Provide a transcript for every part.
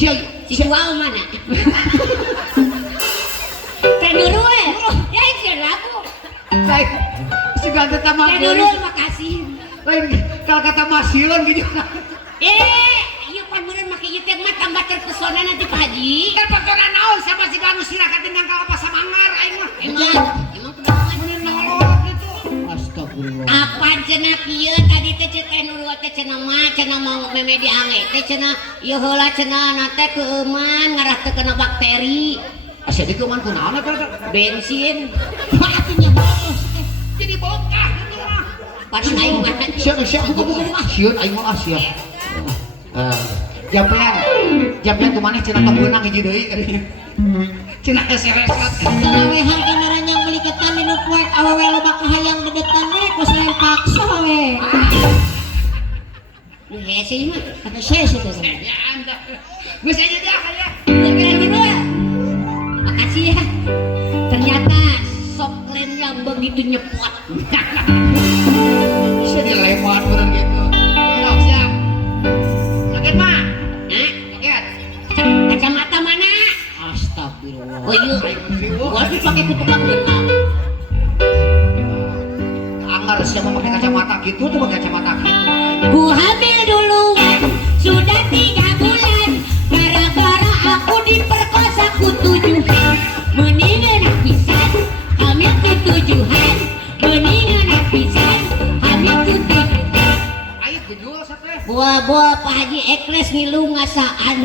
si Wow mana? Teh Nurul, ya itu lagu. Saya si ganda tamak. Teh Nurul makasih. Lain kalau kata Masion gitu. Iya pan bener make ieu teh mah tambah terpesona nanti Pak Haji. Terpesona naon sama si ganu silakan nyangka apa samangar aing mah. Emang kumaha Bener nolok gitu. Astagfirullah. apa cenah kieu tadi teh Teh Nurul teh cenah mau meme diange teh cenah ieu heula cenah na teh keuman ngarah teu kena bakteri. Asa di kuman kunaon eta? Bensin. Artinya bagus. Jadi bongkah gitu mah. Padahal aing mah Siap buka sieun aing mah siap. Jampean kumaneh cenah tong beunang hiji deui cenah seresot. Selawehan kemarin yang beli ketan minum kue awewe loba kahayang dedetan we ku selain paksa we. hese mah. Ada saya sih tuh. Ya anda. Geus aja dah ya. Teh Nurul. Makasih ya. Ternyata soklen yang begitu nyepot. Bisa dilewat bener gitu. Siap. Sakit mah. Sakit. Kacamata mana? Astagfirullah. Oh iya. Gua tuh pakai kutukan benang. Anggar siapa pakai kacamata gitu tuh pakai kacamata gitu. Ku hamil duluan, sudah 3 bulan. Gara-gara aku diperkosa kutujuhan. Mendingan pisan, hamil ketujuhan. Mendingan pisan, hamil ketujuhan. Ayo dijual satria. Buah-buah Pak Haji Ekres ngilu ngasaan.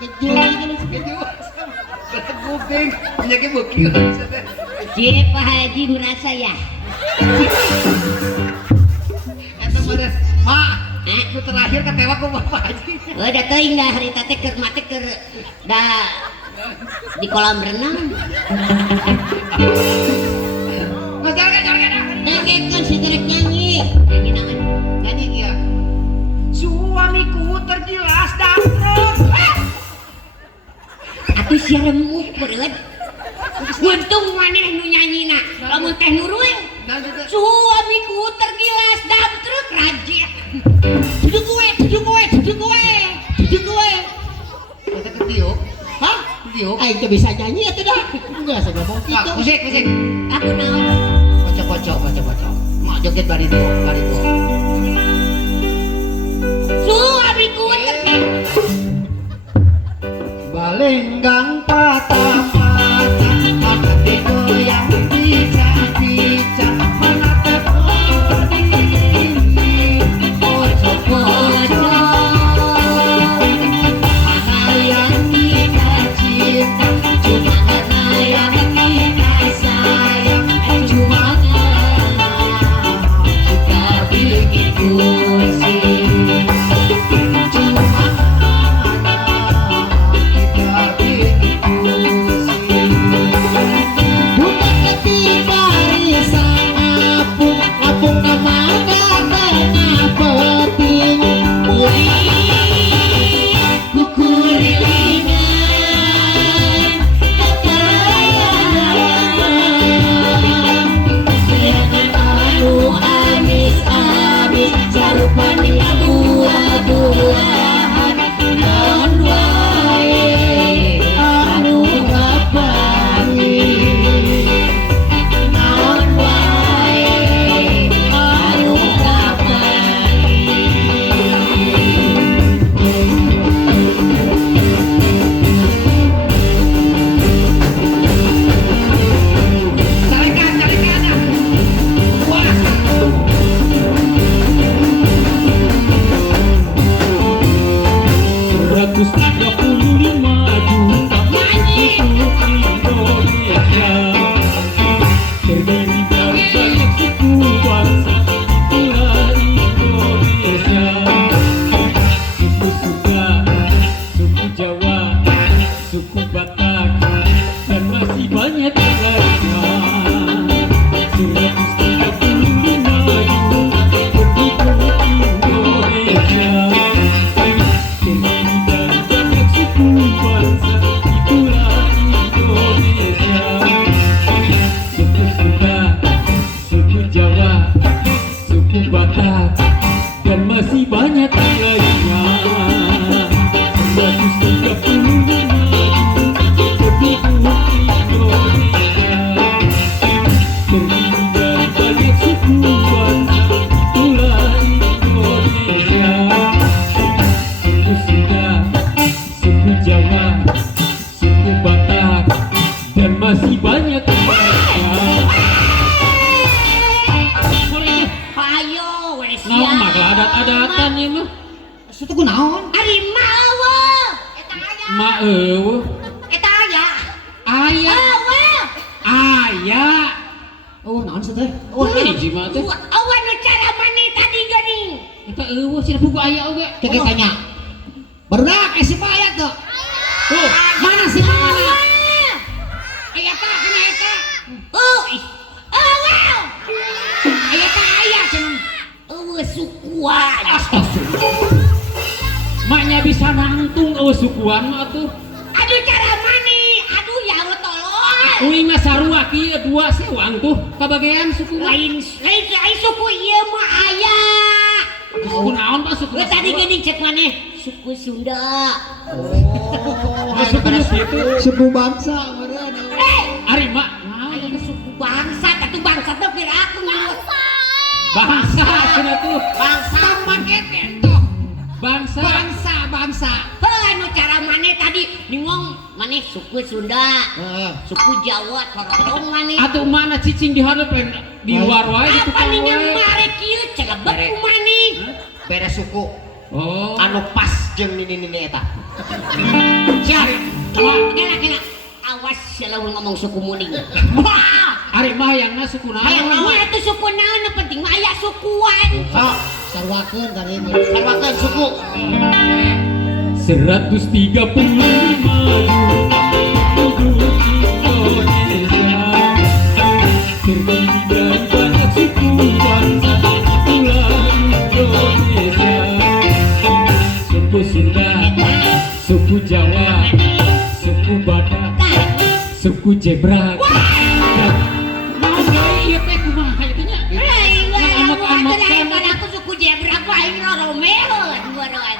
Kejual itu Dijual. Kuping, penyakit bukil. Cie Pak Haji merasa ya. Eta mah mak, itu terakhir ketewa ku Bapak Haji. Udah teuing dah hari teh keur mate keur da di kolam renang. Ngajar dah. kan si Derek nyanyi. Nyanyi naon? Nyanyi iya. Suamiku tergilas dangdut. Atuh sia remuk beureud. Untung maneh nu nyanyina. Lamun Teh Nurul. Suamiku tergilas dangdut rajin. Duduk gue. Kita ketiup. Hah? Ketiup. Aing teh bisa nyanyi atuh dah. Enggak saya ngomong Kak, gitu. musik. Aku naon? Kocok. Mak joget baritu. Suamiku tergilas. Balenggang patah-patah, hati goyang bica-bica, menatap Pojok-pojok. mana yang kita cinta, cuma mana yang kita sayang, cuma kita bikin pusing, cuma kita bikin pusing. Bukan ketika risang apung kemana tengah peting. Kukurilingan Serangan anu amis-amis Sarupan buah-buahan Naon wae anu ngapani Naon wae anu ngapani Carikan wah. Suku Batak dan masih banyak lainnya. 135 penduduk Indonesia terdiri dari banyak Ari mawa. Eta aya. Ma eueuh. Eta aya. Aya. Awa. Aya. Oh, naon sih teh? Oh, hiji mah teh. Awan nu cara mani tadi geuning. Eta eueuh cenah pugu aya oge. Keke tanya. Barudak si aya tuh. Tuh, Mana si mana? Aya tah kana eta. Oh, awa. Aya tah aya cenah. Sukuan. Maknya bisa nangtung eueuh sukuan mah tuh. Aduh cara mani. Aduh ya Allah tolong. Uing sarua kieu dua sewang tuh kabagean suku lain. Lain suku ieu mah aya. Suku naon Pak suku? Tadi geuning cek maneh suku Sunda. Oh, suku gitu. suku bangsa meureun. Ari mak, Aya suku bangsa, atuh bangsa teh pira aku ngurus. bangsa cenah tuh. Bangsa make bentok. Bangsa. Bangsa. Heuh anu cara maneh tadi ningong maneh suku Sunda. Heeh. Suku Jawa torong maneh. Atuh mana cicing di hareup di luar wae di Apa tukang nih wae. mare kieu celebet ku maneh. Beres suku. Oh. Anu pas jeung nini eta. Siap. Kena. Awas selalu ngomong suku muning. Wah! Ari mah hayangna suku Hayang naon? naon atuh suku naon nu penting mah aya sukuan. Sok, sarwakeun tadi sarwakeun suku. 135 penduduk Indonesia terdiri dari banyak suku bangsa itulah Indonesia. Suku Sunda, suku Jawa, suku Batak, suku Jebrak. Mau gawe ieu teh kumaha ieu teh nya? Aku suku Jebrak ku aing Romeo duaran.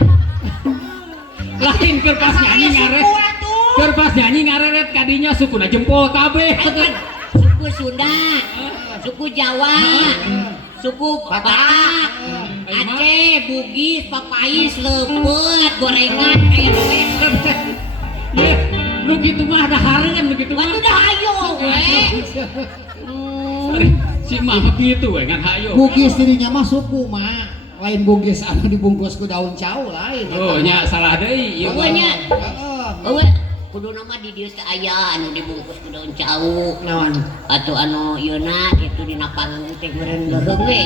Lain keur pas nyanyi ngaret. Keur pas nyanyi ngareret kadinya sukuna jempol kabeh. Suku Sunda, suku Jawa, suku Batak, Aceh, Bugis, Papais, Lepet, gorengan, RW. Ye, lu gitu mah ada hareun begitu mah. Atuh dah hayo we. Ari, si mah gitu we ngan hayo. Bugis dirinya mah suku mah. Lain bugis anu dibungkus ku daun cau lain. Oh nya salah deui ieu. Oh, nya. Heeh. Eueuh, kudu nama di dieu teh aya anu dibungkus ku daun cau. Naon? Atuh anu yeuna kitu dina panggung teh meureun leuheung we.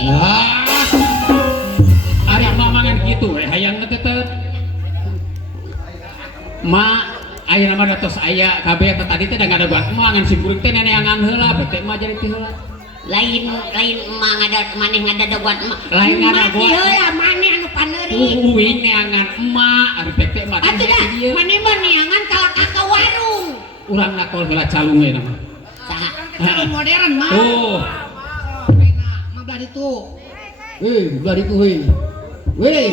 Ari mah mangan kitu we hayangna tetep. Ma aya nama datos aya kabeh eta tadi teh da ngadaguan mangan si kuring teh neneangan heula bete mah jadi teh heula. Lain emang ada maneh ngadadaguan emak. Lain ngadaguan. Heula maneh anu paneuri. Uing neangan emak ari bete mah. Atuh dah maneh mah neangan kalak ka warung. Urang ngakol heula calung we nama. Saha? Calung modern mah. Oh. Mah belah ditu. Belah ditu heuy. Weh,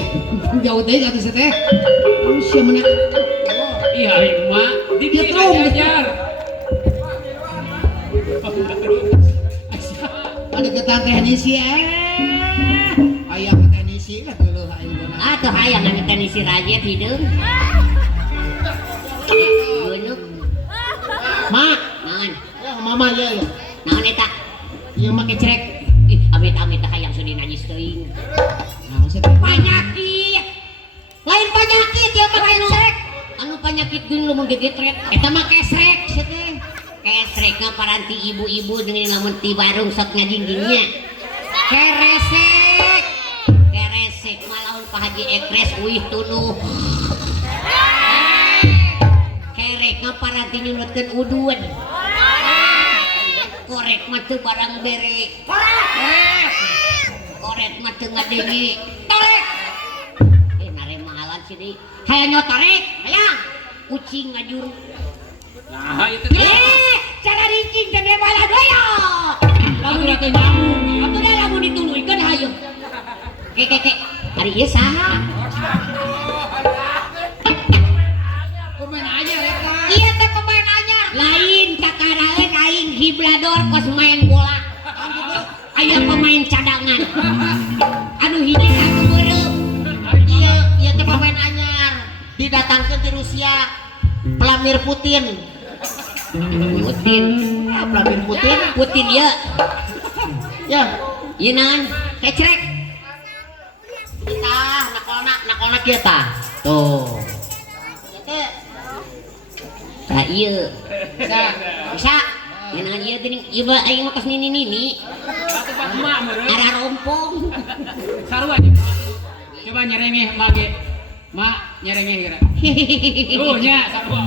jauh teh atuh teh. Sia menak. Iya ari emak di Dia dieu trom. ajar. Ada ketan teknisi aya ke teknisi lah geuleuh ayeuna. Atuh hayang anu teknisi rajet hideung. Geunuk. Mak, Naon? ya mama ya. Naon eta? Ieu make cerek. Ih, amit-amit hayang sudi najis teuing. Naon sih teh? Penyakit. Lain penyakit ya mah kesrek. Anu penyakit geung lu menggegitret. Eta mah kesrek sia teh. Kesrek mah paranti ibu-ibu dengan lamun ti warung sok ngajinggingnya. Keresek. Keresek mah lamun Pak Haji Ekres uih tunuh. Kerek mah paranti nyulutkeun udun. Korek mah teu barang bere. Korek mah teu ngadengi. Torek. Nare mahalan sih deui. Hayang nyotorek, hayang. Kucing ngajur. Nah, itu teh. Cara ricing teh bala doyo. Lamun teh nyambung. Atuh dah lamun dituluykeun hayu. Ke. Ari ieu saha? Pemain anyar eta. Ieu teh pemain anyar. Lain kakaraeun aing hiblador kos main bola. Aya pemain cadangan. Aduh hiji satu beureum. Iya teh pemain anyar didatangkeun ti Rusia Vladimir Putin. Putin. Vladimir Putin. Putin ya. Ya, Ieu naon? Kecrek. tah nakolna kieu tah. Tuh. Tah ieu. Bisa. Bisa. Ngan ieu geuning ieu mah aing mah kos nini-nini. Batu pas emak meureun. Ara rompong. Sarua aja. Coba nyerengeh mage. Mak nyerengeh geura. Tuh nya sarua.